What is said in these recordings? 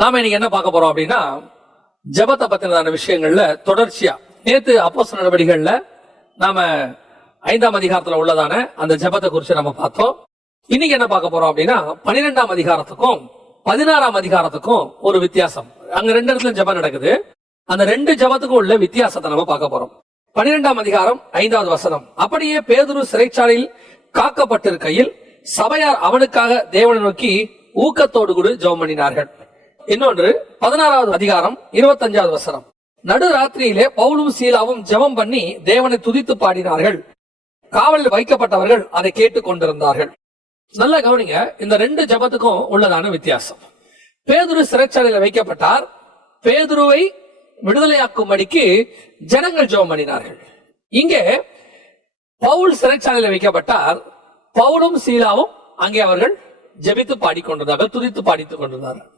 நாம இன்னைக்கு என்ன பார்க்க போறோம் அப்படின்னா ஜெபத்தை பத்தினதான விஷயங்கள்ல தொடர்ச்சியா நேத்து அப்போச நடவடிக்கைகள்ல நாம ஐந்தாம் அதிகாரத்துல உள்ளதான அந்த ஜெபத்தை குறித்து நம்ம பார்த்தோம். இன்னைக்கு என்ன பார்க்க போறோம் அப்படின்னா பனிரெண்டாம் அதிகாரத்துக்கும் பதினாறாம் அதிகாரத்துக்கும் ஒரு வித்தியாசம். அங்க ரெண்டு இடத்துல ஜெபம் நடக்குது. அந்த ரெண்டு ஜெபத்துக்கும் உள்ள வித்தியாசத்தை நம்ம பார்க்க போறோம். பனிரெண்டாம் அதிகாரம் ஐந்தாவது வசனம். அப்படியே பேதுரு சிறைச்சாலையில் காக்கப்பட்டிருக்கையில் சபையார் அவனுக்காக தேவனை நோக்கி ஊக்கத்தோடு கூட ஜெபம் பண்ணினார்கள். இன்னொன்று பதினாறாவது அதிகாரம் இருபத்தஞ்சாவது வசனம். நடு ராத்திரியிலே பவுலும் சீலாவும் ஜெபம் பண்ணி தேவனை துதித்து பாடினார்கள். காவலில் வைக்கப்பட்டவர்கள் அதை கேட்டுக் கொண்டிருந்தார்கள். நல்லா கவனிங்க இந்த ரெண்டு ஜெபத்துக்கும் உள்ளதான வித்தியாசம். பேதுரு சிறைச்சாலையில் வைக்கப்பட்டார். பேதுருவை விடுதலையாக்கும்படிக்கு ஜனங்கள் ஜெபம் பண்ணினார்கள். இங்கே பவுல் சிறைச்சாலையில் வைக்கப்பட்டார். பவுலும் சீலாவும் அங்கே அவர்கள் ஜெபித்து பாடிக்கொண்டிருந்தார்கள் துதித்து பாடித்துக் கொண்டிருந்தார்கள்.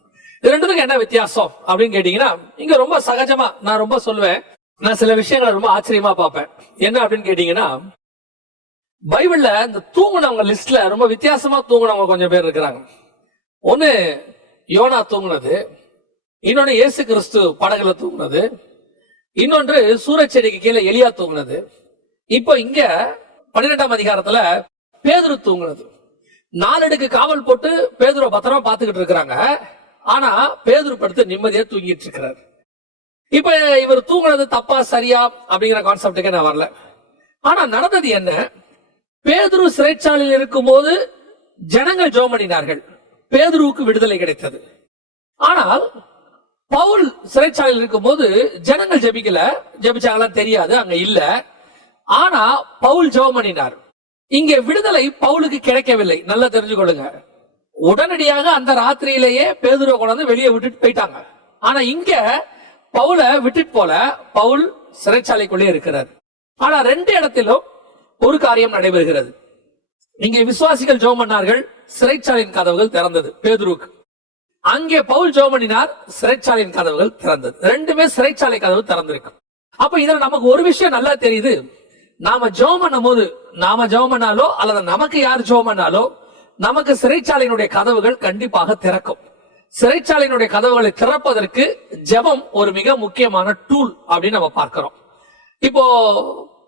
இது ரெண்டுத்துக்கும் என்ன வித்தியாசம் அப்படின்னு கேட்டீங்கன்னா இங்க ரொம்ப சகஜமா நான் ரொம்ப சொல்லுவேன். நான் சில விஷயங்களை ரொம்ப ஆச்சரியமா பார்ப்பேன். என்ன அப்படின்னு கேட்டீங்கன்னா பைபிள்ல இந்த தூங்குனவங்க லிஸ்ட்ல ரொம்ப வித்தியாசமா தூங்குனவங்க கொஞ்சம் பேர் இருக்கிறாங்க. ஒன்னு யோனா தூங்குனது. இன்னொன்னு இயேசு கிறிஸ்து படகுல தூங்குனது. இன்னொன்று சூரச்செடிக்கு கீழே எலியா தூங்குனது. இப்போ இங்க பன்னிரெண்டாம் அதிகாரத்துல பேதுரு தூங்குனது. நாலடுக்கு காவல் போட்டு பேதுரை பத்திரமா பாத்துக்கிட்டு இருக்கிறாங்க. ஆனா பேதுரு படுத்து நிம்மதியா தூங்கிட்டு இருக்கிறார். இப்ப இவர் தூங்குனது தப்பா சரியா அப்படிங்கிற கான்செப்டுக்கு நான் வரல. ஆனா நடந்தது என்ன? பேதுரு சிறைச்சாலையில் இருக்கும்போது ஜனங்கள் ஜோமணினார்கள். பேதுருவுக்கு விடுதலை கிடைத்தது. ஆனால் பவுல் சிறைச்சாலையில் இருக்கும்போது ஜனங்கள் ஜெபிக்கல. ஜெபிச்சாங்களா தெரியாது அங்க இல்ல. ஆனா பவுல் ஜோமணினார். இங்கே விடுதலை பவுலுக்கு கிடைக்கவில்லை. நல்லா தெரிஞ்சுக்கொள்ளுங்க. உடனடியாக அந்த ராத்திரியிலேயே பேதுருவை கொண்டாந்து வெளியே விட்டுட்டு போயிட்டாங்க. ஆனா இங்க பவுல விட்டுட்டு போல பவுல் சிறைச்சாலைக்குள்ளே இருக்கிறார். ஆனா ரெண்டு இடத்திலும் ஒரு காரியம் நடைபெறுகிறது. இங்கே விசுவாசிகள் ஜோம் பண்ணார்கள் சிறைச்சாலையின் கதவுகள் திறந்தது பேதுருவுக்கு. அங்கே பவுல் ஜெபம் பண்ணினார் சிறைச்சாலையின் கதவுகள் திறந்தது. ரெண்டுமே சிறைச்சாலை கதவு திறந்திருக்கு. அப்ப இதுல நமக்கு ஒரு விஷயம் நல்லா தெரியுது. நாம ஜோம் பண்ணும் போது நாம ஜோம் பண்ணாலோ அல்லது நமக்கு யார் ஜோம் பண்ணாலோ நமக்கு சிறைச்சாலையினுடைய கதவுகள் கண்டிப்பாக திறக்கும். சிறைச்சாலையினுடைய கதவுகளை திறப்பதற்கு ஜெபம் ஒரு மிக முக்கியமான டூல் அப்படின்னு நம்ம பார்க்கிறோம். இப்போ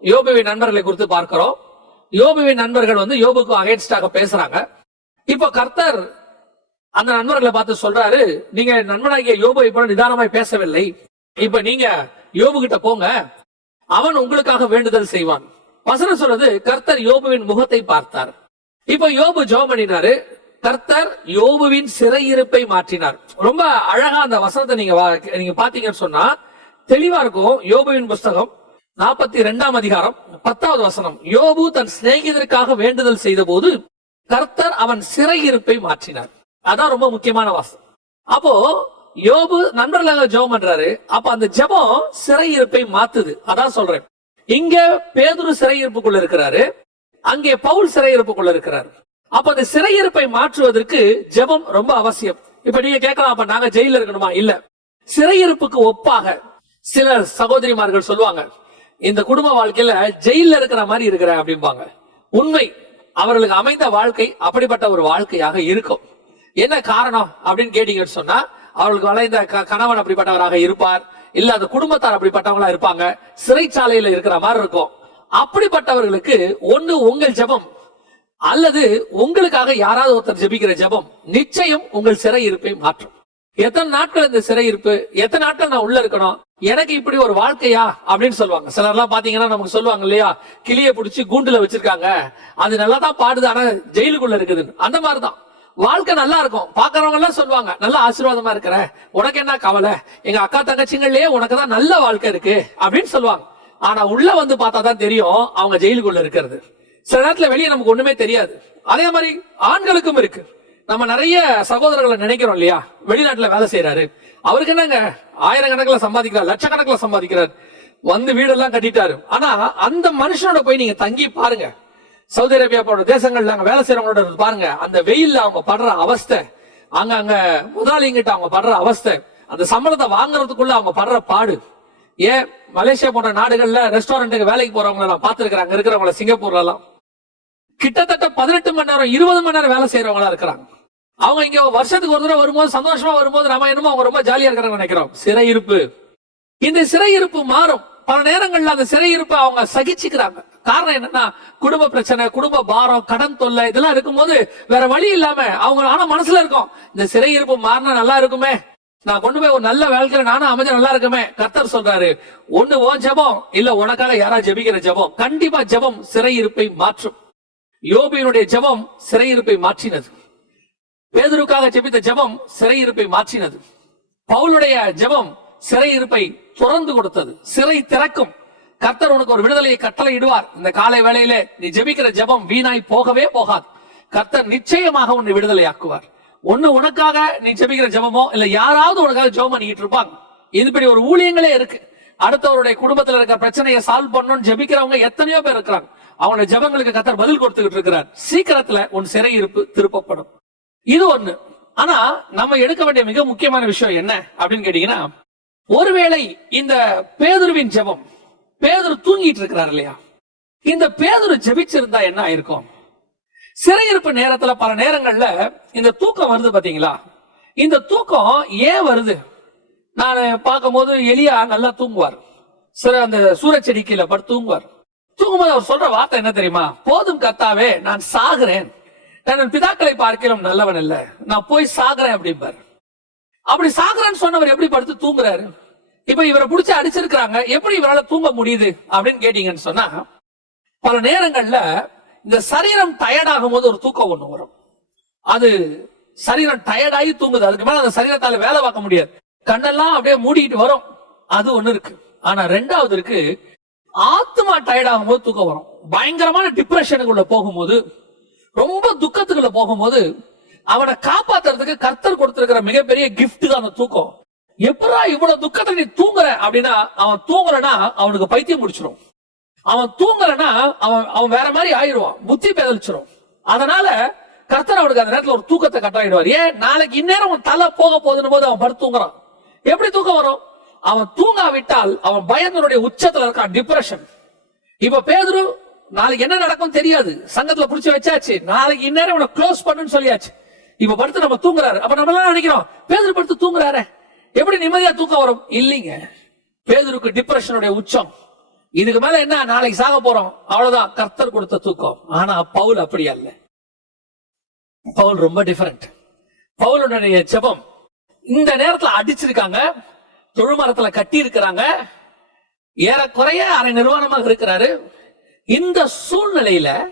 யோபுவின் நண்பர்களை குறித்து பார்க்கிறோம். யோபுவின் நண்பர்கள் வந்து யோபுக்கு அகைன்ஸ்டாக பேசுறாங்க. இப்போ கர்த்தர் அந்த நண்பர்களை பார்த்து சொல்றாரு நீங்க நண்பனாகிய யோபு இப்ப நிதானமாய் பேசவில்லை. இப்ப நீங்க யோபு கிட்ட போங்க. அவன் உங்களுக்காக வேண்டுதல் செய்வான். வசனம் சொல்றது கர்த்தர் யோபுவின் முகத்தை பார்த்தார். இப்ப யோபு ஜோ பண்ணினாரு கர்த்தர் யோபுவின் சிறையிருப்பை மாற்றினார். ரொம்ப அழகா அந்த வசனத்தை நீங்க வா- நீங்க பாத்தீங்கன்னு சொன்னா தெளிவா இருக்கும். யோபுவின் புஸ்தகம் நாற்பத்தி ரெண்டாம் அதிகாரம் பத்தாவது வசனம். யோபு தன் சிநேகிதருக்காக வேண்டுதல் செய்த போது கர்த்தர் அவன் சிறையிருப்பை மாற்றினார். அதான் ரொம்ப முக்கியமான வாசம் அப்போ யோபு நண்பர்களாக ஜெபம் பண்றாரு. அப்ப அந்த ஜெபம் சிறையிருப்பை மாத்துது. அதான் சொல்றேன். இங்க பேதுரு சிறையிருப்புக்குள்ள இருக்கிறாரு. அங்கே பவுல் சிறையிருப்புக்குள்ள இருக்கிறாரு. அப்ப அந்த சிறையிருப்பை மாற்றுவதற்கு ஜெபம் ரொம்ப அவசியம். இப்ப நீங்க கேட்கலாம் அப்ப நாங்க ஜெயில இருக்கணுமா? இல்ல. சிறையிருப்புக்கு ஒப்பாக சில சகோதரிமார்கள் சொல்லுவாங்க இந்த குடும்ப வாழ்க்கையில ஜெயில இருக்கிற மாதிரி இருக்கிற அப்படிம்பாங்க. உண்மை அவர்களுக்கு அமைந்த வாழ்க்கை அப்படிப்பட்ட ஒரு வாழ்க்கையாக இருக்கும். என்ன காரணம் அப்படின்னு கேட்டீங்கன்னு சொன்னா அவர்களுக்கு வளைந்த க- கணவன் அப்படிப்பட்டவராக இருப்பார். இல்ல அந்த குடும்பத்தார் அப்படிப்பட்டவங்களா இருப்பாங்க. சிறைச்சாலையில இருக்கிற மாதிரி இருக்கும். அப்படிப்பட்டவர்களுக்கு ஒன்று உங்கள் ஜெபம். அல்லது உங்களுக்காக யாராவது ஒருத்தர் ஜெபிக்கிற ஜெபம். நிச்சயம் உங்கள் சிறை இருப்பை மாற்றும். எத்தனை நாட்கள் இந்த சிறை இருப்பு எத்தனை நாட்கள் நான் உள்ள இருக்கணும்? எனக்கு இப்படி ஒரு வாழ்க்கையா? அப்படின்னு சொல்லுவாங்க. சிலர்லாம் பாத்தீங்கன்னா நமக்கு சொல்லுவாங்க இல்லையா? கிளிய பிடிச்சி கூண்டுல வச்சிருக்காங்க. அது நல்லா தான் பாடுது ஆனா ஜெயிலுக்குள்ள இருக்குதுன்னு. அந்த மாதிரிதான். வாழ்க்கை நல்லா இருக்கும். பாக்குறவங்க எல்லாம் சொல்லுவாங்க நல்லா ஆசீர்வாதமா இருக்கிற. உனக்கு என்ன கவலை? எங்க அக்கா தங்கச்சிங்கள்லயே உனக்கு தான் நல்ல வாழ்க்கை இருக்கு. அப்படின்னு சொல்லுவாங்க. ஆனா உள்ள வந்து பார்த்தா தான் தெரியும் அவங்க ஜெயிலுக்குள்ள இருக்கிறது. சில நேரத்துல வெளியே நமக்கு ஒண்ணுமே தெரியாது. அதே மாதிரி ஆண்களுக்கும் இருக்கு. நம்ம நிறைய சகோதரர்களை நினைக்கிறோம் இல்லையா? வெளிநாட்டுல வேலை செய்யறாரு அவருக்கு என்னங்க? ஆயிரக்கணக்கில் சம்பாதிக்கிறார் லட்சக்கணக்கில் சம்பாதிக்கிறார். வந்து வீடெல்லாம் கட்டிட்டாரு. ஆனா அந்த மனுஷனோட போய் நீங்க தங்கி பாருங்க. சவுதி அரேபியா போன்ற தேசங்கள்ல அங்க வேலை செய்யறவங்களோட பாருங்க. அந்த வெயில்ல அவங்க படுற அவஸ்தை அங்க அங்க முதலாளிங்கிட்ட அவங்க படுற அவஸ்தை அந்த சம்பளத்தை வாங்குறதுக்குள்ள அவங்க படுற பாடு. ஏன் மலேசியா போன்ற நாடுகள்ல ரெஸ்டாரண்ட்டுக்கு வேலைக்கு போறவங்க நான் பாத்துருக்காங்க இருக்கிறவங்கள சிங்கப்பூர்ல எல்லாம் கிட்டத்தட்ட பதினெட்டு மணி நேரம் இருபது மணி நேரம் வேலை செய்யறவங்களா இருக்கிறாங்க. அவங்க இங்க வருஷத்துக்கு ஒரு தடவை வரும்போது சந்தோஷமா வரும்போது நம்ம என்னமோ அவங்க ரொம்ப ஜாலியா இருக்கிறாங்க நினைக்கிறோம். சிறையிருப்பு இந்த சிறையிருப்பு மாறும். பல நேரங்கள்ல அந்த சிறையிருப்பை அவங்க சகிச்சுக்கிறாங்க. காரணம் என்னன்னா குடும்ப பிரச்சனை குடும்ப பாரம் கடன் தொல்லை இதெல்லாம் இருக்கும்போது வேற வழி இல்லாம அவங்க ஆனா மனசுல இருக்கும். இந்த சிறையிருப்பு மாறினா நல்லா இருக்குமே. நான் கொண்டு போய் ஒரு நல்ல வாழ்க்கையில நானும் அமைஞ்ச நல்லா இருக்குமே. கர்த்தர் சொல்றாரு ஒண்ணு உன் ஜெபம் இல்ல உனக்காக யாரா ஜெபிக்கிற ஜெபம் கண்டிப்பா ஜெபம் சிறையிருப்பை மாற்றும். யோபியனுடைய ஜெபம் சிறையிருப்பை மாற்றினது. பேதருக்காக ஜெபித்த ஜெபம் சிறையிருப்பை மாற்றினது. பவுலுடைய ஜெபம் சிறையிருப்பை துறந்து கொடுத்தது. சிறை திறக்கும். கர்த்தர் உனக்கு ஒரு விடுதலையை கட்டளை இடுவார் இந்த காலை வேளையிலே நீ ஜெபிக்கிற ஜெபம் வீணாய் போகவே போகாது. கர்த்தர் நிச்சயமாக உன்னை விடுதலையாக்குவார். ஒண்ணு உனக்காக நீ ஜெபிக்கிற ஜெபமோ இல்ல யாராவது உனக்காக ஜெபம் பண்ணிக்கிட்டு இருப்பாங்க. இதுபடி ஒரு ஊழியங்களே இருக்கு. அடுத்தவருடைய குடும்பத்துல இருக்கிற பிரச்சனையை சால்வ் பண்ணணும்னு ஜெபிக்கிறவங்க எத்தனையோ பேர் இருக்கிறாங்க. அவங்களோட ஜெபங்களுக்கு கத்தர் பதில் கொடுத்துக்கிட்டு இருக்கிறார். சீக்கிரத்துல உன் சிறையிருப்பு திருப்பப்படும். இது ஒண்ணு. ஆனா நம்ம எடுக்க வேண்டிய மிக முக்கியமான விஷயம் என்ன அப்படின்னு கேட்டீங்கன்னா ஒருவேளை இந்த பேதுருவின் ஜெபம் பேதுரு தூங்கிட்டு இருக்கிறார் இல்லையா? இந்த பேதுரு ஜெபிச்சிருந்தா என்ன ஆயிருக்கும்? சிறையிருப்பு நேரத்துல பல நேரங்கள்ல இந்த தூக்கம் வருது பாத்தீங்களா? இந்த தூக்கம் ஏன் வருது? நான் பார்க்கும்போது எலியா நல்லா தூங்குவார். சிற அந்த சூரச்செடி கீழே படுத்து தூங்குவார். தூங்கும்போது அவர் சொல்ற வார்த்தை என்ன தெரியுமா? போதும் கத்தாவே நான் சாகுறேன். நான் என் பிதாக்களை பார்க்கிறோம் நல்லவன் இல்ல நான் போய் சாகுறேன் அப்படிம்பார். அப்படி சாகுறேன்னு சொன்னவர் எப்படி படுத்து தூங்குறாரு? இப்ப இவரை பிடிச்சி அடிச்சிருக்கிறாங்க. எப்படி இவரால் தூங்க முடியுது அப்படின்னு கேட்டீங்கன்னு சொன்னா பல நேரங்கள்ல இந்த சரீரம் டயர்டாகும் போது ஒரு தூக்கம் ஒண்ணு வரும். அது சரீரம் டயர்டாகி தூங்குது. அதுக்கு மேல அந்த சரீரத்தால வேலை பார்க்க முடியாது. கண்ணெல்லாம் அப்படியே மூடிக்கிட்டு வரும். அது ஒண்ணு இருக்கு. ஆனா ரெண்டாவது இருக்கு ஆத்மா டயர்டாகும் போது தூக்கம் வரும். பயங்கரமான டிப்ரெஷனுக்குள்ள போகும்போது ரொம்ப துக்கத்துக்குள்ள போகும்போது அவனை காப்பாத்துறதுக்கு கர்த்தர் கொடுத்திருக்கிற மிகப்பெரிய கிஃப்ட் தான் அந்த தூக்கம். எப்படா இவ்வளவு துக்கத்தை நீ தூங்குற அப்படின்னா அவன் தூங்குறனா அவனுக்கு பைத்தியம் முடிச்சிடும் அவன் தூங்கலனா அவன் அவன் வேற மாதிரி ஆயிடுவான். புத்தி பேதலிச்சிரும். அதனால கர்த்தர் அவனுக்கு அந்த நேரத்துல ஒரு தூக்கத்தை கட்டாயிடுவார் ஏன்? நாளைக்கு இந்நேரம் அவன் தலை போக போகுதுன்னு போது அவன் படுத்து தூங்குறான். எப்படி தூக்கம் வரும்? அவன் தூங்காவிட்டால் அவன் பயந்தனுடைய உச்சத்துல இருக்கான் டிப்ரெஷன் இப்ப பேதுரு நாளைக்கு என்ன நடக்கும் தெரியாது. சங்கத்துல புடிச்சு வச்சாச்சு. நாளைக்கு இந்நேரம் இவனை க்ளோஸ் பண்ணுன்னு சொல்லியாச்சு. இப்ப படுத்து நம்ம தூங்குறாரு. அப்ப நம்ம எல்லாம் நினைக்கிறோம்? பேதுரு படுத்து தூங்குறாரு. எப்படி நிம்மதியா தூக்கம் வரும்? இல்லைங்க. பேதுருக்கு டிப்ரெஷனுடைய உச்சம். இதுக்கு மேல என்ன நாளைக்கு சாக போறோம். அவ்வளவுதான். கர்த்தர் கொடுத்த தூக்கம். ஆனா பவுல் அப்படி அல்ல. பவுல் ரொம்ப டிஃபரெண்ட் பவுலுடைய ஜெபம் இந்த நேரத்துல அடிச்சிருக்காங்க. தொழுமரத்துல கட்டி இருக்கிறாங்க ஏறக்குறைய அரை நிர்வாணமாக இருக்கிறாரு. இந்த சூழ்நிலையில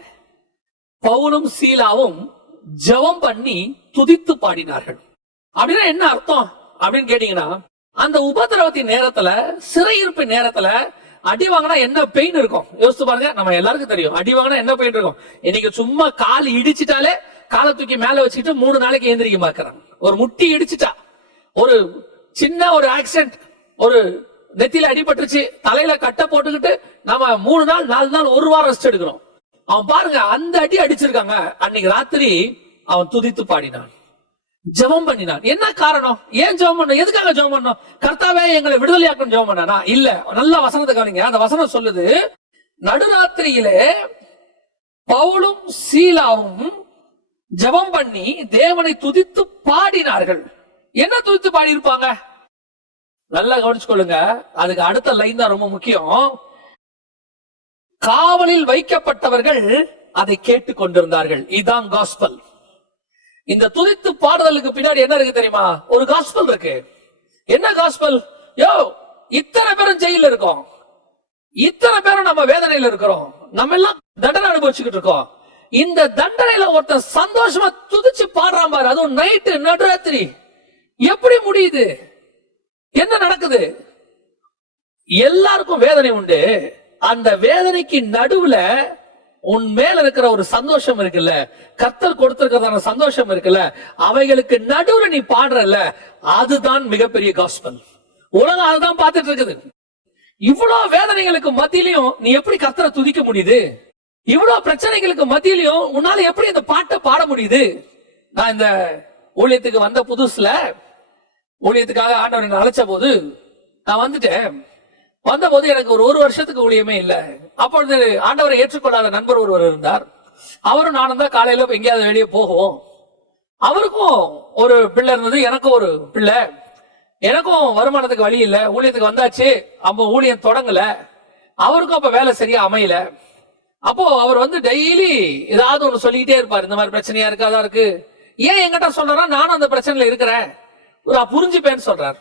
பவுலும் சீலாவும் ஜெபம் பண்ணி துதித்து பாடினார்கள். அப்படின்னா என்ன அர்த்தம்? அப்படின்னு கேட்டீங்கன்னா அந்த உபதிரவத்தின் நேரத்துல சிறையிருப்பு நேரத்துல அடி வாங்கினா என்ன பெயின் இருக்கும்? யோசிச்சு பாருங்க நம்ம எல்லாருக்கும் தெரியும். அடி வாங்கினா என்ன பெயின் இருக்கும்? இன்னைக்கு சும்மா கால் இடிச்சிட்டாலே காலை தூக்கி மேல வச்சுக்கிட்டு மூணு நாளைக்கு எந்திரிக்க பாக்குறாங்க ஒரு முட்டி இடிச்சிட்டா ஒரு சின்ன ஒரு ஆக்சிடென்ட் ஒரு நெத்தியில அடிபட்டுருச்சு தலையில கட்டை போட்டுக்கிட்டு நம்ம மூணு நாள் நாலு நாள் ஒரு வாரம் ரெஸ்ட் எடுக்கிறோம் அவன் பாருங்க அந்த அடி அடிச்சிருக்காங்க. அன்னைக்கு ராத்திரி அவன் துதித்து பாடினான். ஜெபம் பண்ணினான் என்ன காரணம்? ஏன் ஜெபம் பண்ண? எதுக்காக ஜெபம் பண்ணோம் கர்த்தாவே எங்களை விடுதலையாக்கணும் ஜெபம் பண்ணானா இல்ல. நல்ல வசனத்தை கவனிங்க. அந்த வசனம் சொல்லுது நடுராத்திரியிலே பவுலும் சீலாவும் ஜெபம் பண்ணி தேவனை துதித்து பாடினார்கள். என்ன துதித்து பாடி இருப்பாங்க நல்லா கவனிச்சுக்கொள்ளுங்க. அதுக்கு அடுத்த லைன் தான் ரொம்ப முக்கியம். காவலில் வைக்கப்பட்டவர்கள் அதை கேட்டுக் கொண்டிருந்தார்கள் இதான் காஸ்பல் இந்த துதித்து பாடுதலுக்கு பின்னாடி என்ன இருக்கு தெரியுமா? ஒரு காஸ்பல் இருக்கு. என்ன காஸ்பல் யோ இத்தனை பேரும் ஜெயில இருக்கோம். இத்தனை பேரும் நம்ம வேதனையில இருக்கிறோம். நம்ம எல்லாம் தண்டனை அனுபவிச்சுக்கிட்டு இருக்கோம். இந்த தண்டனையில ஒருத்தன் சந்தோஷமா துதிச்சு பாடுறான் பாரு. அதுவும் நைட்டு நடுராத்திரி. எப்படி முடியுது? என்ன நடக்குது? எல்லாருக்கும் வேதனை உண்டு. அந்த வேதனைக்கு நடுவுல உன் மேல இருக்கிற ஒரு சந்தோஷம் இருக்குல்ல கத்தர் கொடுத்திருக்கிறதான சந்தோஷம் இருக்குல்ல அவைகளுக்கு நடுவுல நீ பாடுறல்ல அதுதான் மிகப்பெரிய காஸ்பல் உலகம் அதுதான் பார்த்துட்டு இருக்குது. இவ்வளவு வேதனைகளுக்கு மத்தியிலையும் நீ எப்படி கத்தரை துதிக்க முடியுது? இவ்வளவு பிரச்சனைகளுக்கு மத்தியிலையும் உன்னால எப்படி இந்த பாட்டை பாட முடியுது? நான் இந்த ஊழியத்துக்கு வந்த புதுசுல ஊழியத்துக்காக ஆண்டவர் என்ன அழைச்ச போது நான் வந்துட்டேன். வந்தபோது எனக்கு ஒரு ஒரு வருஷத்துக்கு ஊழியமே இல்லை. அப்பொழுது ஆண்டவரை ஏற்றுக்கொள்ளாத நண்பர் ஒருவர் இருந்தார். அவரும் நானும் தான் காலையில எங்கேயாவது வெளியே போவோம். அவருக்கும் ஒரு பிள்ளை இருந்தது எனக்கும் ஒரு பிள்ளை. எனக்கும் வருமானத்துக்கு வழி இல்லை. ஊழியத்துக்கு வந்தாச்சு. அப்போ ஊழியம் தொடங்கல. அவருக்கும் அப்ப வேலை சரியா அமையல. அப்போ அவர் வந்து டெய்லி ஏதாவது ஒன்று சொல்லிக்கிட்டே இருப்பார். இந்த மாதிரி பிரச்சனையா இருக்கு அதா இருக்கு. ஏன் என்கிட்ட சொல்றா நானும் அந்த பிரச்சனையில இருக்கிறேன். ஒரு புரிஞ்சுப்பேன்னு சொல்றாரு.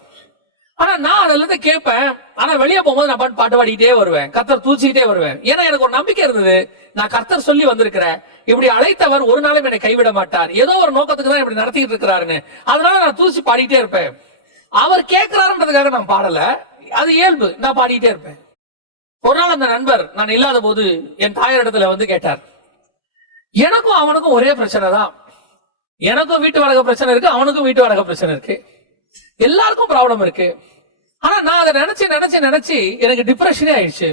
ஆனா நான் அதுல இருந்து கேட்பேன் ஆனா வெளியே போகும்போது நான் பாட்டு பாட்டு பாடிக்கிட்டே வருவேன். கர்த்தர் தூச்சிக்கிட்டே வருவேன். ஏன்னா எனக்கு ஒரு நம்பிக்கை இருந்தது. நான் கர்த்தர் சொல்லி வந்திருக்கிறேன். இப்படி அழைத்தவர் ஒரு நாளும் என்னை கைவிட மாட்டார். ஏதோ ஒரு நோக்கத்துக்கு தான் இப்படி நடத்திட்டு இருக்கிறாருன்னு. அதனால நான் தூசி பாடிட்டே இருப்பேன். அவர் கேட்கிறாருன்றதுக்காக நான் பாடல. அது இயல்பு. நான் பாடிட்டே இருப்பேன். ஒரு நாள் அந்த நண்பர் நான் இல்லாத போது என் தாயாரிடத்துல வந்து கேட்டார். எனக்கும் அவனுக்கும் ஒரே பிரச்சனை தான். எனக்கும் வீட்டு வாடகை பிரச்சனை இருக்கு அவனுக்கும் வீட்டு வாடகை பிரச்சனை இருக்கு. எல்லாருக்கும் ப்ராப்ளம் இருக்கு. ஆனா நான் அதை நினைச்சு நினைச்சு நினைச்சு எனக்கு டிப்ரெஷனே ஆயிடுச்சு.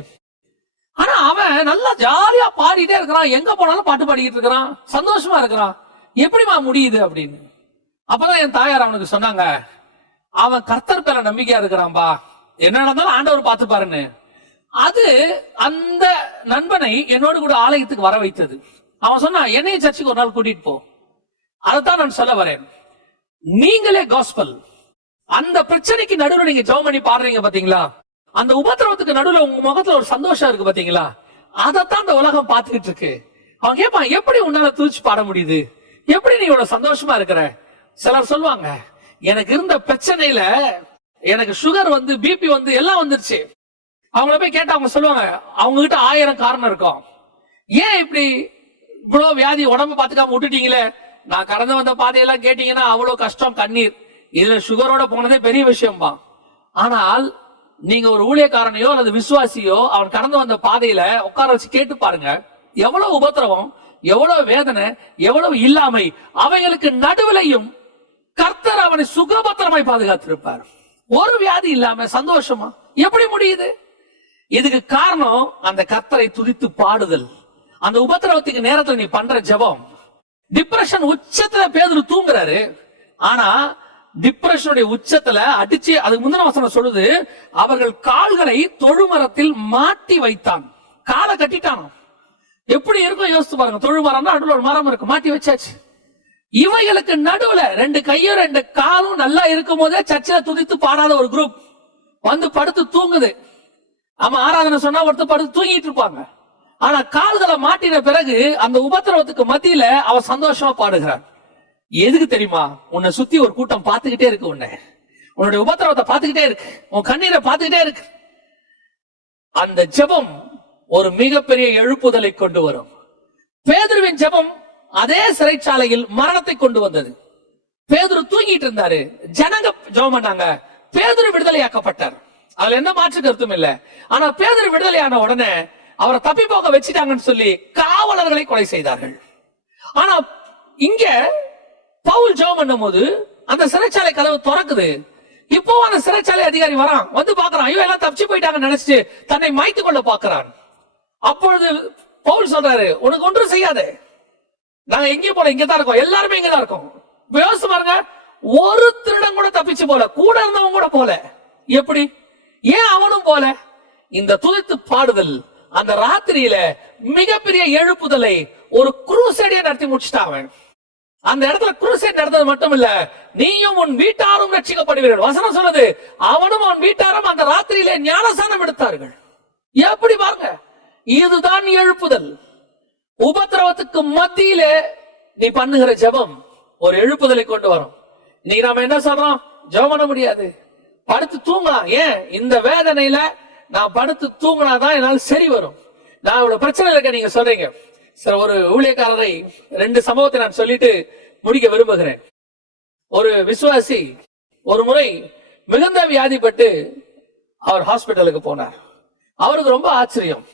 ஆனா அவன் நல்லா ஜாலியா பாடிட்டே இருக்கிறான். எங்க போனாலும் பாட்டு பாடிக்கிட்டு இருக்கிறான். சந்தோஷமா இருக்கிறான். எப்படிமா முடியுது அப்படின்னு? அப்பதான் என் தாயார் அவனுக்கு சொன்னாங்க அவன் கர்த்தர் பேர நம்பிக்கையா இருக்கிறான்பா. என்ன நடந்தாலும் ஆண்டவர் பார்த்து பாருன்னு அது அந்த நண்பனை என்னோடு கூட ஆலயத்துக்கு வர வைத்தது. அவன் சொன்னா என்னையும் சர்ச்சுக்கு ஒரு நாள் கூட்டிட்டு போ. அதைத்தான் நான் சொல்ல வரேன். நீங்களே காஸ்பல் அந்த பிரச்சனைக்கு நடுவுல நீங்க ஜெபம் பண்ணி பாடுறீங்க பாத்தீங்களா? அந்த உபத்திரவத்துக்கு நடுவுல உங்க முகத்துல ஒரு சந்தோஷம் இருக்கு பாத்தீங்களா? அதைத்தான் இந்த உலகம் பார்த்துக்கிட்டு இருக்கு. அவன் கேட்பான் எப்படி உன்னால தூச்சு பாட முடியுது? எப்படி நீ இவ்வளவு சந்தோஷமா இருக்கிற? சிலர் சொல்லுவாங்க எனக்கு இருந்த பிரச்சனையில எனக்கு சுகர் வந்து பிபி வந்து எல்லாம் வந்துருச்சு. அவங்கள போய் கேட்டா அவங்க சொல்லுவாங்க அவங்க கிட்ட ஆயிரம் காரணம் இருக்கும். ஏன் இப்படி இவ்வளவு வியாதி உடம்பு பாத்துக்காம விட்டுட்டீங்களே? நான் கடந்து வந்த பாதையெல்லாம் கேட்டீங்கன்னா அவ்வளவு கஷ்டம் கண்ணீர். இதுல சுகரோட போனதே பெரிய விஷயம்பா ஆனால் நீங்க ஒரு ஊழியக்காரனையோ அல்லது விசுவாசியோ அவன் கடந்து வந்த பாதையில உட்கார வச்சு கேட்டு பாருங்க. எவ்வளவு உபத்திரவம் எவ்வளவு வேதனை எவ்வளவு இல்லாமை அவைகளுக்கு நடுவிலையும் கர்த்தர் அவனை சுகபத்திரமாய் பாதுகாத்திருப்பார். ஒரு வியாதி இல்லாம சந்தோஷமா? எப்படி முடியுது? இதுக்கு காரணம் அந்த கர்த்தரை துதித்து பாடுதல். அந்த உபத்திரவத்துக்கு நேரத்துல நீ பண்ற ஜெபம். டிப்ரெஷன் உச்சத்துல பேதர் தூங்குறாரு. ஆனா டிப்ரெஷனுடைய உச்சத்துல அடிச்சு அதுக்கு முந்தின வசனம் சொல்லுது அவர்கள் கால்களை தொழுமரத்தில் மாட்டி வைத்தான். காலை கட்டிட்டானோ எப்படி இருக்கும் யோசிச்சு பாருங்க. தொழுமரம் நடுவில் ஒரு மரம் இருக்கு மாட்டி வச்சாச்சு. இவைகளுக்கு நடுவுல ரெண்டு கையும் ரெண்டு காலும் நல்லா இருக்கும் போதே சர்ச்சையில துதித்து பாடாத ஒரு குரூப் வந்து படுத்து தூங்குது. ஆமா ஆராதனை சொன்னா ஒருத்தர் படுத்து தூங்கிட்டு இருப்பாங்க. ஆனா கால்களை மாட்டின பிறகு அந்த உபத்திரவத்துக்கு மத்தியில அவர் சந்தோஷமா பாடுகிறான் எதுக்கு தெரியுமா? உன்னை சுத்தி ஒரு கூட்டம் பார்த்துக்கிட்டே இருக்கு உன்னை. உன்னுடைய உபத்திரவத்தை பார்த்துக்கிட்டே இருக்கு. உன் கண்ணீரை பார்த்துக்கிட்டே இருக்கு. அந்த ஜெபம் ஒரு மிகப்பெரிய எழுப்புதலை கொண்டு வரும். பேதுருவின் ஜெபம் அதே சிறைச்சாலையில் மரணத்தை கொண்டு வந்தது. பேதுரு தூங்கிட்டு இருந்தாரு. ஜனங்க ஜெபம் பண்ணாங்க. பேதுரு விடுதலையாக்கப்பட்டார். அதுல என்ன மாற்று கருத்தும் இல்ல. ஆனா பேதுரு விடுதலையான உடனே அவரை தப்பி போக வச்சுட்டாங்கன்னு சொல்லி காவலர்களை கொலை செய்தார்கள். ஆனா இங்க பவுல் ஜெபம் பண்ணும்போது அந்த சிறைச்சாலை கதவு திறக்குது. இப்போ அந்த சிறைச்சாலை அதிகாரி வரான். வந்து பாக்குறான் ஐயோ எல்லாம் தப்பிச்சு போயிட்டாங்க நினைச்சிட்டு தன்னை மாய்த்து கொள்ள பாக்குறான் அப்பொழுது பவுல் சொல்றாரு உனக்கு ஒன்றும் செய்யாதே. நாங்க எங்கேயும் போல இங்க தான் இருக்கோம். எல்லாருமே இங்க தான் இருக்கோம் யோசிச்சு பாருங்க. ஒரு திருடன் கூட தப்பிச்சு போல கூட இருந்தவன் கூட போல. எப்படி? ஏன் அவனும் போல? இந்த துதித்து பாடுதல் அந்த ராத்திரியில மிகப்பெரிய எழுப்புதலை ஒரு குரூசடியை நடத்தி முடிச்சுட்டான் அவன். அந்த இடத்துல குருசேட் நடந்தது மட்டும் இல்ல நீயும் உன் வீட்டாரும் ரட்சிக்கப்படுவீர்கள். வசனம் சொல்லுது அவனும் அவன் வீட்டாரும் அந்த ராத்திரியிலே ஞானசானம் எடுத்தார்கள். எப்படி பாருங்க இதுதான் எழுப்புதல். உபத்திரவத்துக்கு மத்தியிலே நீ பண்ணுகிற ஜெபம் ஒரு எழுப்புதலை கொண்டு வரும். நீ நாம என்ன சொல்றோம்? ஜபம் பண்ண முடியாது. படுத்து தூங்கலாம் ஏன்? இந்த வேதனையில நான் படுத்து தூங்கினாதான் என்னால சரி வரும். நான் இவ்வளவு பிரச்சனை இருக்க நீங்க சொல்றீங்க. சில ஒரு ஊழியக்காரரை ரெண்டு சம்பவத்தை நான் சொல்லிட்டு முடிக்க விரும்புகிறேன். ஒரு விசுவாசி ஒரு முறை மிகுந்த வியாதிப்பட்டு அவர் ஹாஸ்பிட்டலுக்கு போனார். அவருக்கு ரொம்ப ஆச்சரியம்.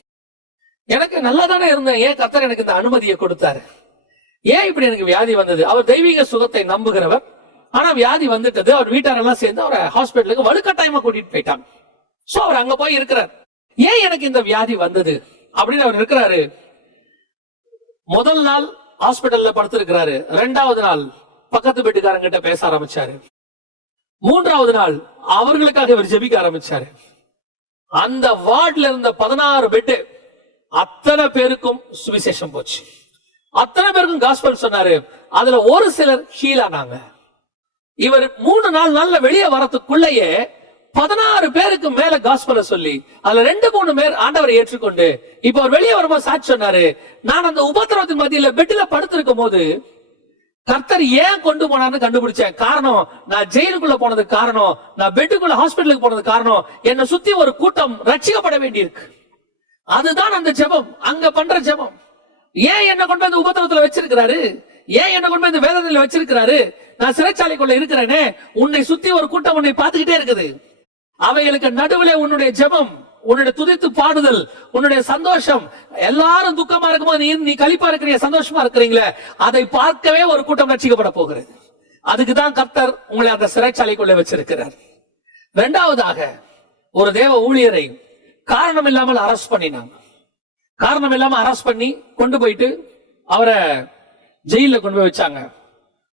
எனக்கு நல்லா தானே இருந்தேன். ஏன் கத்தர் எனக்கு இந்த அனுமதியை கொடுத்தாரு? ஏன் இப்படி எனக்கு வியாதி வந்தது? அவர் தெய்வீக சுகத்தை நம்புகிறவர். ஆனா வியாதி வந்துட்டது. அவர் வீட்டாரெல்லாம் சேர்ந்து அவரை ஹாஸ்பிட்டலுக்கு வலுக்கட்டாயமா கூட்டிட்டு போயிட்டாங்க. சோ அவர் அங்க போய் இருக்கிறார். ஏன் எனக்கு இந்த வியாதி வந்தது? அப்படின்னு அவர் இருக்கிறாரு. முதல் நாள் ஹாஸ்பிட்டல்ல படுத்திருக்கிறாரு. ரெண்டாவது நாள் பக்கத்து வீட்டுக்காரங்க கிட்ட பேச ஆரம்பிச்சாரு. மூன்றாவது நாள் அவர்களுக்காக இவர் ஜெபிக்க ஆரம்பிச்சாரு. அந்த வார்டுல இருந்த பதினாறு பெட்டு அத்தனை பேருக்கும் சுவிசேஷம் போச்சு. அத்தனை பேருக்கும் காஸ்பல் சொன்னாரு. அதுல ஒரு சிலர் ஹீலானாங்க இவர் மூணு நாலு நாள்ல வெளியே வரத்துக்குள்ளேயே பதினாறு பேருக்கு மேல காஸ்பல சொல்லி அதுல ரெண்டு மூணு பேர் ஆண்டவரை ஏற்றுக்கொண்டு இப்ப அவர் வெளியே வரும்போது சாட்சி சொன்னாரு நான் அந்த உபத்திரவத்தின் மத்தியில பெட்டில படுத்திருக்கும் போது கர்த்தர் ஏன் கொண்டு போனார்னு கண்டுபிடிச்சேன். காரணம் நான் ஜெயிலுக்குள்ள போனதுக்கு காரணம் நான் பெட்டுக்குள்ள ஹாஸ்பிட்டலுக்கு போனதுக்கு காரணம் என்னை சுத்தி ஒரு கூட்டம் ரட்சிக்கப்பட வேண்டியிருக்கு. அதுதான் அந்த ஜெபம் அங்க பண்ற ஜெபம். ஏன் என்ன கொண்டு வந்து உபத்திரத்துல வச்சிருக்கிறாரு? ஏன் என்ன கொண்டு வந்து வேதனையில வச்சிருக்கிறாரு? நான் சிறைச்சாலைக்குள்ள இருக்கிறேனே உன்னை சுத்தி ஒரு கூட்டம் உன்னை பார்த்துக்கிட்டே இருக்குது. அவைகளுக்கு நடுவுல உன்னுடைய ஜெபம் உன்னுடைய துதித்து பாடுதல் உன்னுடைய சந்தோஷம் எல்லாரும் துக்கமா இருக்கும்போது நீ நீ கழிப்பா இருக்கிறீங்க சந்தோஷமா இருக்கிறீங்களே அதை பார்க்கவே ஒரு கூட்டம் ரசிக்கப்பட போகிறது. அதுக்கு தான் கர்த்தர் உங்களை அந்த சிறைச்சாலைக்குள்ள வச்சிருக்கிறார். இரண்டாவதாக ஒரு தேவ ஊழியரை காரணம் இல்லாமல் அரஸ்ட் பண்ணினாங்க காரணம் இல்லாம அரஸ்ட் பண்ணி கொண்டு போயிட்டு அவரை ஜெயில கொண்டு போய் வச்சாங்க.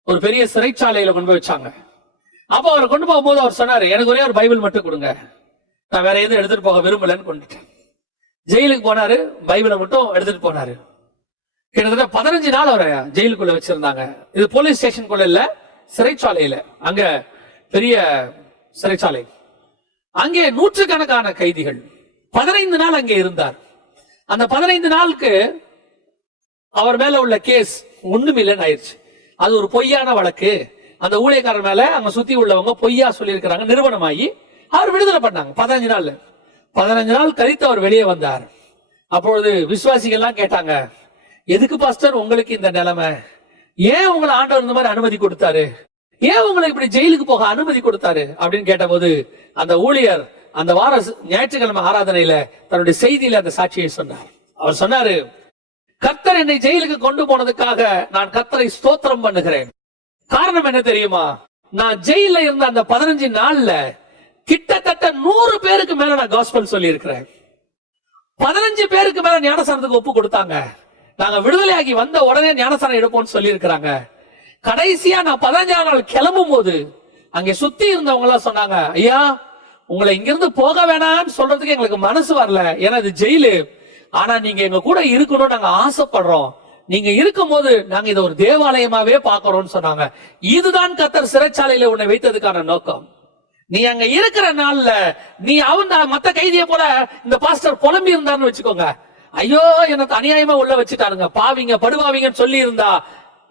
ஒரு பெரிய சிறைச்சாலையில கொண்டு போய் வச்சாங்க. அப்போ அவரை கொண்டு போகும்போது அவர் சொன்னாரு எனக்கு ஒரே ஒரு பைபிள் மட்டும் கொடுங்க. நான் வேற எதுவும் எடுத்துட்டு போக விரும்பலன்னு கொண்டுட்டேன். ஜெயிலுக்கு போனாரு பைபிளை மட்டும் எடுத்துட்டு போனாரு. கிட்டத்தட்ட பதினஞ்சு நாள் அவரை ஜெயிலுக்குள்ள வச்சிருந்தாங்க. இது போலீஸ் ஸ்டேஷனுக்குள்ள இல்ல சிறைச்சாலையில. அங்க பெரிய சிறைச்சாலை. அங்கே நூற்றுக்கணக்கான கைதிகள். பதினைந்து நாள் அங்கே இருந்தார். அந்த பதினைந்து நாளுக்கு அவர் மேல உள்ள கேஸ் ஒண்ணுமில்லைன்னு ஆயிடுச்சு அது ஒரு பொய்யான வழக்கு. அந்த ஊழியக்காரர் மேல அங்க சுத்தி உள்ளவங்க பொய்யா சொல்லியிருக்கிறாங்க நிறுவனமாகி அவர் விடுதலை பண்ணாங்க பதினஞ்சு நாள் பதினஞ்சு நாள் கழித்து அவர் வெளியே வந்தார். அப்பொழுது விசுவாசிகள்லாம் கேட்டாங்க எதுக்கு பாஸ்டர் உங்களுக்கு இந்த நிலைமை? ஏன் உங்களை ஆண்டவர் இந்த மாதிரி அனுமதி கொடுத்தாரு? ஏன் உங்களை இப்படி ஜெயிலுக்கு போக அனுமதி கொடுத்தாரு? அப்படின்னு கேட்டபோது அந்த ஊழியர் அந்த வார ஞாயிற்றுக்கிழமை ஆராதனையில தன்னுடைய செய்தியில அந்த சாட்சியை சொன்னார். அவர் சொன்னாரு கர்த்தர் என்னை ஜெயிலுக்கு கொண்டு போனதுக்காக நான் கர்த்தரை ஸ்தோத்திரம் பண்ணுகிறேன். காரணம் என்ன தெரியுமா? நான் ஜெயில இருந்த அந்த பதினஞ்சு நாள்ல கிட்டத்தட்ட நூறு பேருக்கு மேல நான் காஸ்பல் சொல்லி இருக்கிறேன் பதினஞ்சு பேருக்கு மேல ஞானசானத்துக்கு ஒப்பு கொடுத்தாங்க. நாங்க விடுதலையாகி வந்த உடனே ஞானசானம் எடுப்போம்னு சொல்லி இருக்கிறாங்க கடைசியா நான் பதினஞ்சாம் நாள் கிளம்பும் போது அங்க சுத்தி இருந்தவங்க எல்லாம் சொன்னாங்க ஐயா உங்களை இங்கிருந்து போக வேணாம்னு சொல்றதுக்கு எங்களுக்கு மனசு வரல. ஏன்னா இது ஜெயிலு. ஆனா நீங்க எங்க கூட இருக்கணும்னு நாங்க ஆசைப்படுறோம். நீங்க இருக்கும்போது நாங்க இதை ஒரு தேவாலயமாவே பாக்குறோம்னு சொன்னாங்க. இதுதான் கத்தர் சிறைச்சாலையில உன்னை வைத்ததுக்கான நோக்கம். நீ அங்க இருக்கிற நாள்ல நீ அவன் மத்த கைதிய போல இந்த பாஸ்டர் புலம்பி இருந்தாருன்னு வச்சுக்கோங்க. ஐயோ எனக்கு அநியாயமா உள்ள வச்சுட்டாருங்க பாவிங்க படுவாவிங்கன்னு சொல்லி இருந்தா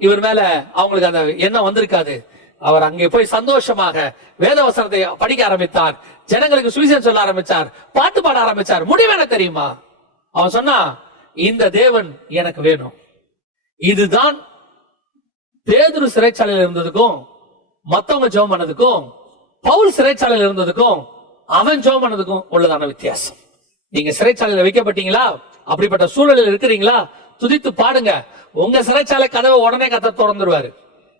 இவர் மேல அவங்களுக்கு அந்த எண்ணம் வந்திருக்காது. அவர் அங்கே போய் சந்தோஷமாக வேதவசனத்தை படிக்க ஆரம்பித்தார். ஜனங்களுக்கு சுவிசேஷம் சொல்ல ஆரம்பிச்சார். பாட்டு பாட ஆரம்பிச்சார். முடிவு என்ன தெரியுமா? அவன் சொன்னா இந்த தேவன் எனக்கு வேணும். இதுதான் பேதுரு சிறைச்சாலையில் இருந்ததுக்கும் மத்தவங்க ஜெபம் பண்ணதுக்கும் பவுல் சிறைச்சாலையில் இருந்ததுக்கும் அவன் ஜெபம் பண்ணதுக்கும் உள்ளதான வித்தியாசம். நீங்க சிறைச்சாலையில வைக்கப்பட்டீங்களா? அப்படிப்பட்ட சூழலில் இருக்கிறீங்களா? துதித்து பாடுங்க. உங்க சிறைச்சாலை கதவை உடனே கத்த திறந்துருவாரு.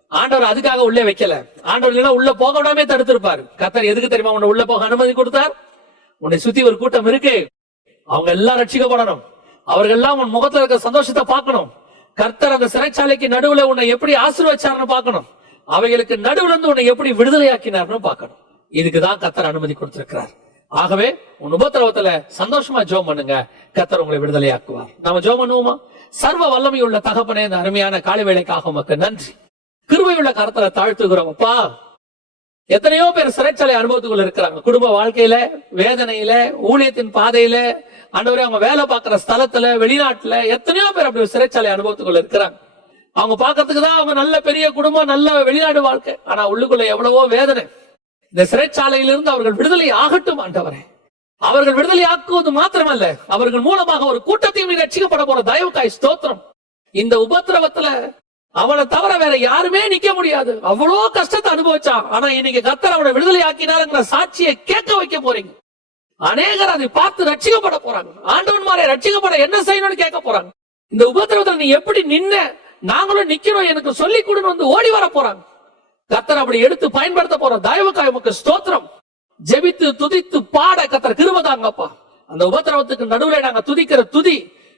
ஆண்டவர் அதுக்காக உள்ளே வைக்கல. ஆண்டவர் இல்லைன்னா உள்ள போக விடாமே தடுத்திருப்பாரு. கத்தர் எதுக்கு தெரியுமா உன்னை உள்ள போக அனுமதி கொடுத்தார்? உன்னை சுத்தி ஒரு கூட்டம் இருக்கு. அவங்க எல்லாம் ரட்சிக்கப்படணும். அவர்கள் எல்லாம் உன் முகத்துல இருக்க சந்தோஷத்தை பார்க்கணும். கர்த்தர் அந்த சிறைச்சாலைக்கு நடுவுல உன்னை எப்படி ஆசீர்வச்சார்னு பார்க்கணும். அவைகளுக்கு நடுவுல இருந்து உன்னை எப்படி விடுதலையாக்கினார்னு பார்க்கணும். இதுக்குதான் கத்தர் அனுமதி கொடுத்திருக்கிறார். ஆகவே உன் உபத்திரவத்துல சந்தோஷமா ஜோம் பண்ணுங்க. கர்த்தர் உங்களை விடுதலையாக்குவார். நாம ஜோம் பண்ணுவோமா? சர்வ வல்லமையுள்ள தகப்பனே இந்த அருமையான காலை வேலைக்காக உமக்கு நன்றி. கிருபையுள்ள கரத்துல தாழ்த்துகிறோம். அப்பா எத்தனையோ பேர் சிறைச்சாலை அனுபவத்துக்குள்ள இருக்கிறாங்க. குடும்ப வாழ்க்கையில வேதனையில ஊழியத்தின் பாதையில ஆண்டவரே அவங்க வேலை பார்க்குற ஸ்தலத்துல வெளிநாட்டுல எத்தனையோ பேர் அப்படி ஒரு சிறைச்சாலை அனுபவத்துக்குள்ள இருக்கிறாங்க. அவங்க பார்க்கறதுக்கு தான் அவங்க நல்ல பெரிய குடும்பம் நல்ல வெளிநாடு வாழ்க்கை. ஆனா உள்ளுக்குள்ள எவ்வளவோ வேதனை. இந்த சிறைச்சாலையிலிருந்து அவர்கள் விடுதலை ஆகட்டும் ஆண்டவரே. அவர்கள் விடுதலை ஆக்குவது மாத்திரமல்ல. அவர்கள் மூலமாக ஒரு கூட்டத்தையும் நீ ரட்சிக்கப்பட போற தயவுக்காய் ஸ்தோத்திரம். இந்த உபத்திரவத்துல அவனை தவிர வேற யாருமே நிக்க முடியாது. அவ்வளோ கஷ்டத்தை அனுபவிச்சான். ஆனா இன்னைக்கு கத்தர் அவனை விடுதலை ஆக்கினாருங்கிற சாட்சியை கேட்க வைக்க போறீங்க. அநேகர் அதை பார்த்து ரட்சிக்கப்பட போறாங்க. ஆண்டவன் மாதிரி ரட்சிக்கப்பட என்ன செய்யணும்னு கேட்க போறாங்க. இந்த உபத்திரவத்துல நீ எப்படி நின்ன? நாங்களும் நிக்கிறோம் எனக்கு சொல்லி கொடுன்னு வந்து ஓடி வர போறாங்க. கத்தர் அப்படி எடுத்து பயன்படுத்த போற தயவுக்காய் உமக்கு ஸ்தோத்திரம். ஜெபித்து துதித்து பாட கத்தர் கிருபதாங்கப்பா அந்த உபத்திரவத்துக்கு நடுவில் நாங்க துதிக்கிற துதி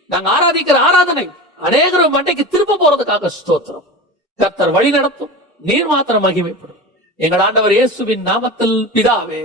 நாங்க ஆராதிக்கிற ஆராதனை அநேகரும் மண்டைக்கு திரும்ப போறதுக்காக ஸ்தோத்திரம். கத்தர் வழி நடத்தும் நீர் மாத்திரம் மகிமைப்படும். எங்கள் ஆண்டவர் இயேசுவின் நாமத்தில் பிதாவே.